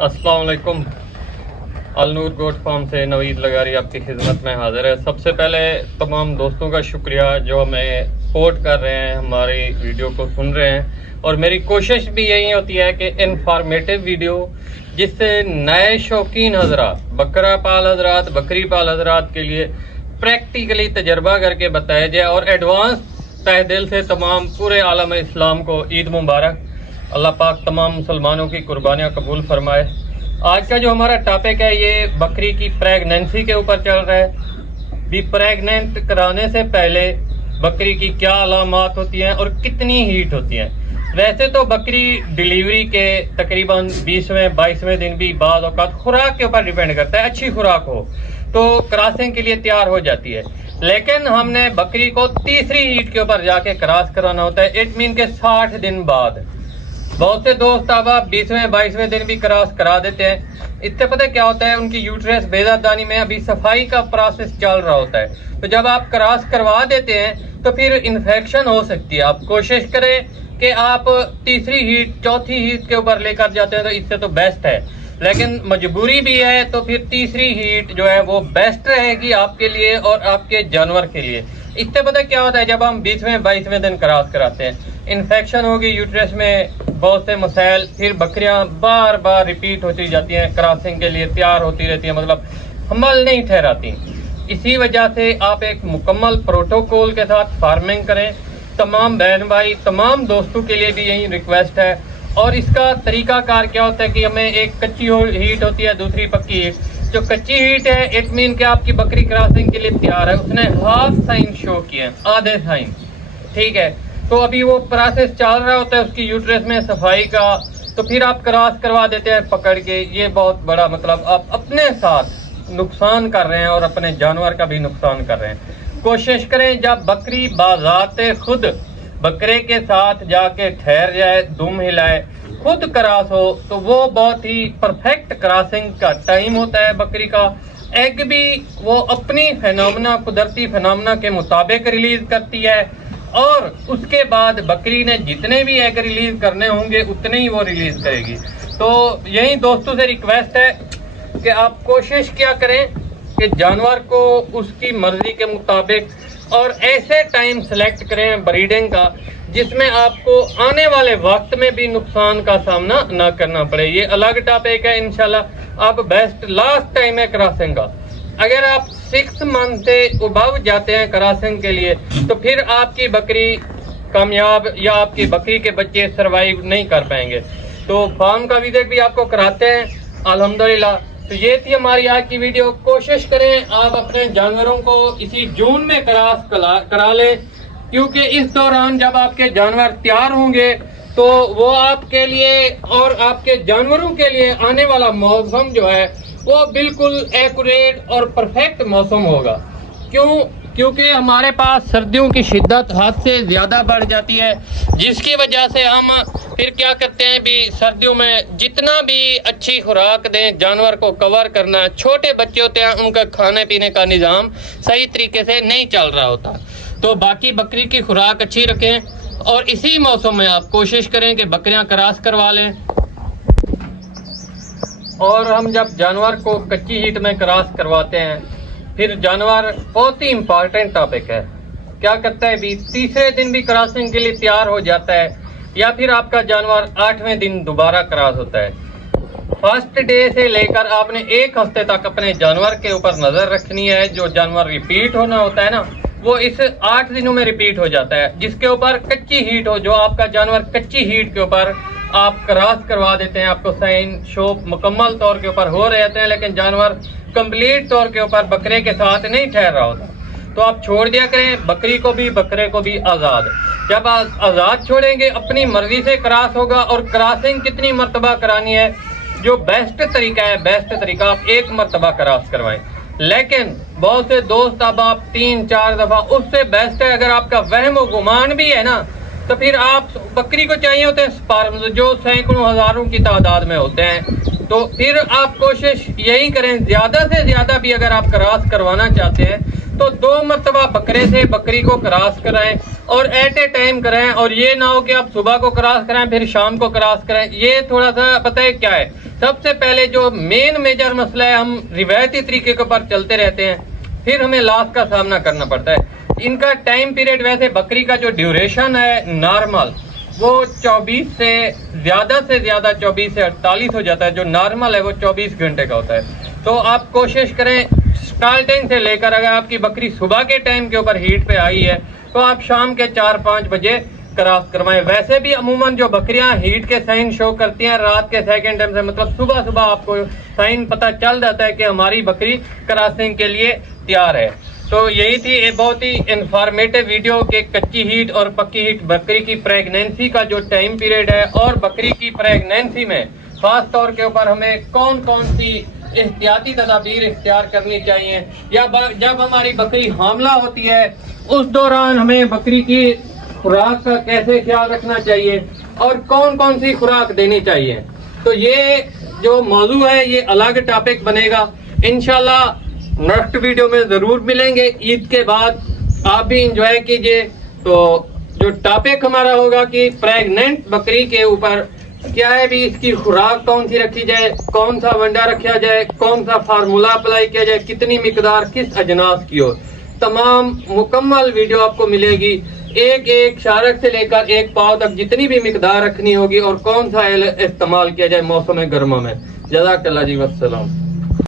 अस्सलाम वालेकुम। Al Noor goat farm से नवीद लगारी आपकी खिदमत में हाजिर है। सबसे पहले तमाम दोस्तों का शुक्रिया जो हमें सपोर्ट कर रहे हैं, हमारी वीडियो को सुन रहे हैं। और मेरी कोशिश भी यही होती है कि इंफॉर्मेटिव वीडियो जिससे नए शौकीन हजरात, बकरा पाल हजरात, बकरी पाल हजरात के लिए प्रैक्टिकली तजर्बा करके बताया जाए। और एडवांस तहे दिल से तमाम पूरे आलम इस्लाम को ईद मुबारक। अल्लाह पाक तमाम मुसलमानों की कुर्बानियाँ कबूल फरमाए। आज का जो हमारा टॉपिक है ये बकरी की प्रेगनेंसी के ऊपर चल रहा है। भी प्रेगनेंट कराने से पहले बकरी की क्या अलामात होती हैं और कितनी हीट होती हैं। वैसे तो बकरी डिलीवरी के तकरीबन 20वें 22वें दिन भी बाद औकात खुराक के ऊपर डिपेंड करता है, अच्छी खुराक हो तो क्रॉसिंग के लिए तैयार हो जाती है। लेकिन हमने बकरी को तीसरी हीट के ऊपर जाके क्रॉस कराना होता है, इट मीन के 60 दिन बाद। बहुत से दोस्त अब 20वें 22वें दिन भी क्रॉस करा देते हैं। इससे पता क्या होता है, उनकी यूट्रस बेजादानी में अभी सफाई का प्रोसेस चल रहा होता है। तो जब आप क्रॉस करवा देते हैं तो फिर इन्फेक्शन हो सकती है। आप कोशिश करें कि आप तीसरी हीट चौथी हीट के ऊपर लेकर जाते हैं तो इससे तो बेस्ट है। लेकिन मजबूरी भी है तो फिर तीसरी हीट जो है वो बेस्ट रहेगी आपके लिए और आपके जानवर के लिए। इससे पता क्या होता है, जब हम 20वें 22वें दिन क्रॉस कराते हैं इन्फेक्शन होगी यूट्रस में, बहुत से मसाइल, फिर बकरियां बार बार रिपीट होती जाती हैं, क्रॉसिंग के लिए तैयार होती रहती है, मतलब हमल नहीं ठहराती। इसी वजह से आप एक मुकम्मल प्रोटोकॉल के साथ फार्मिंग करें। तमाम बहन भाई, तमाम दोस्तों के लिए भी यही रिक्वेस्ट है। और इसका तरीकाकार क्या होता है कि हमें एक कच्ची हीट होती है, दूसरी पक्की हीट। जो कच्ची हीट है इट मीन कि आपकी बकरी क्रॉसिंग के लिए तैयार है, उसने हाफ साइन शो किए हैं, आधे साइन, ठीक है। तो अभी वो प्रोसेस चल रहा होता है उसकी यूट्रस में सफाई का, तो फिर आप क्रॉस करवा देते हैं पकड़ के। ये बहुत बड़ा मतलब आप अपने साथ नुकसान कर रहे हैं और अपने जानवर का भी नुकसान कर रहे हैं। कोशिश करें जब बकरी बाज़ाते खुद बकरे के साथ जाके ठहर जाए, दुम हिलाए, खुद क्रॉस हो, तो वो बहुत ही परफेक्ट क्रॉसिंग का टाइम होता है। बकरी का एग भी वो अपनी फिनोमेना, कुदरती फिनोमेना के मुताबिक रिलीज करती है। और उसके बाद बकरी ने जितने भी एग रिलीज करने होंगे उतने ही वो रिलीज करेगी। तो यही दोस्तों से रिक्वेस्ट है कि आप कोशिश क्या करें कि जानवर को उसकी मर्जी के मुताबिक और ऐसे टाइम सेलेक्ट करें ब्रीडिंग का जिसमें आपको आने वाले वक्त में भी नुकसान का सामना ना करना पड़े। ये अलग टॉपिक है, इंशाल्लाह आप बेस्ट लास्ट टाइम है क्रॉसिंग का। अगर आप 6 मंथ से उभव जाते हैं क्रॉसिंग के लिए तो फिर आपकी बकरी कामयाब या आपकी बकरी के बच्चे सरवाइव नहीं कर पाएंगे। तो फार्म का विजिट भी आपको कराते हैं अल्हम्दुलिल्लाह। तो ये थी हमारी आज की वीडियो। कोशिश करें आप अपने जानवरों को इसी जून में क्रॉस करा लें, क्योंकि इस दौरान जब आपके जानवर तैयार होंगे तो वो आपके लिए और आपके जानवरों के लिए आने वाला मौसम जो है वो बिल्कुल एक्यूरेट और परफेक्ट मौसम होगा। क्योंकि हमारे पास सर्दियों की शिद्दत हद से ज़्यादा बढ़ जाती है, जिसकी वजह से हम फिर क्या करते हैं भी सर्दियों में जितना भी अच्छी खुराक दें, जानवर को कवर करना। छोटे बच्चे होते हैं, उनका खाने पीने का निज़ाम सही तरीके से नहीं चल रहा होता। तो बाकी बकरी की खुराक अच्छी रखें और इसी मौसम में आप कोशिश करें कि बकरियां क्रॉस करवा लें। और हम जब जानवर को कच्ची हीट में क्रॉस करवाते हैं फिर जानवर बहुत ही इम्पॉर्टेंट टॉपिक है, क्या करता है भी तीसरे दिन भी क्रॉसिंग के लिए तैयार हो जाता है, या फिर आपका जानवर 8वें दिन दोबारा क्रॉस होता है। फर्स्ट डे से लेकर आपने 1 हफ्ते तक अपने जानवर के ऊपर नजर रखनी है। जो जानवर रिपीट होना होता है ना वो इस 8 दिनों में रिपीट हो जाता है, जिसके ऊपर कच्ची हीट हो। जो आपका जानवर कच्ची हीट के ऊपर आप क्रॉस करवा देते हैं, आपको साइन शो मुकम्मल तौर के ऊपर हो रहे हैं, लेकिन जानवर कंप्लीट तौर के ऊपर बकरे के साथ नहीं ठहर रहा होता, तो आप छोड़ दिया करें बकरी को भी बकरे को भी आज़ाद। जब आप आज़ाद छोड़ेंगे अपनी मर्जी से क्रॉस होगा। और क्रॉसिंग कितनी मरतबा करानी है, जो बेस्ट तरीका है, बेस्ट तरीका आप 1 मरतबा क्रॉस करवाएं। लेकिन बहुत से दोस्त अब आप 3-4 दफ़ा, उससे बेस्ट है अगर आपका वहम व गुमान भी है ना तो फिर आप बकरी को चाहिए होते हैं स्पर्म्स जो सैकड़ों हज़ारों की तादाद में होते हैं, تو پھر آپ کوشش یہی کریں، زیادہ سے زیادہ بھی اگر آپ کراس کروانا چاہتے ہیں تو 2 مرتبہ بکرے سے بکری کو کراس کرائیں اور ایٹ اے ٹائم کرائیں، اور یہ نہ ہو کہ آپ صبح کو کراس کرائیں پھر شام کو کراس کرائیں۔ یہ تھوڑا سا پتہ ہے کیا ہے، سب سے پہلے جو میجر مسئلہ ہے، ہم روایتی طریقے کے اوپر چلتے رہتے ہیں، پھر ہمیں لاس کا سامنا کرنا پڑتا ہے۔ ان کا ٹائم پیریڈ، ویسے بکری کا جو ڈیوریشن ہے نارمل وہ 24 سے زیادہ 24 سے 48 ہو جاتا ہے، جو نارمل ہے وہ 24 گھنٹے کا ہوتا ہے۔ تو آپ کوشش کریں اسٹارٹنگ سے لے کر، اگر آپ کی بکری صبح کے ٹائم کے اوپر ہیٹ پہ آئی ہے تو آپ شام کے 4-5 بجے کراس کروائیں۔ ویسے بھی عموماً جو بکریاں ہیٹ کے سائن شو کرتی ہیں رات کے سیکنڈ ٹائم سے، مطلب صبح آپ کو سائن پتہ چل جاتا ہے کہ ہماری بکری کراسنگ کے لیے تیار ہے۔ تو یہی تھی ایک بہت ہی انفارمیٹو ویڈیو کہ کچی ہیٹ اور پکی ہیٹ بکری کی پریگنینسی کا جو ٹائم پیریڈ ہے، اور بکری کی پریگنینسی میں خاص طور کے اوپر ہمیں کون سی احتیاطی تدابیر اختیار کرنی چاہیے، یا جب ہماری بکری حاملہ ہوتی ہے اس دوران ہمیں بکری کی خوراک کا کیسے خیال رکھنا چاہیے اور کون سی خوراک دینی چاہیے۔ تو یہ جو موضوع ہے یہ الگ ٹاپک بنے گا انشاءاللہ، نیکسٹ ویڈیو میں ضرور ملیں گے۔ عید کے بعد آپ بھی انجوائے کیجئے۔ تو جو ٹاپک ہمارا ہوگا کہ پریگننٹ بکری کے اوپر کیا ہے بھی، اس کی خوراک کون سی رکھی جائے، کون سا ونڈا رکھا جائے، کون سا فارمولا اپلائی کیا جائے، کتنی مقدار کس اجناس کی ہو، تمام مکمل ویڈیو آپ کو ملے گی، ایک شارک سے لے کر ایک پاؤ تک جتنی بھی مقدار رکھنی ہوگی، اور کون سا استعمال کیا جائے موسم گرما میں۔ جزاک اللہ جی، والسلام۔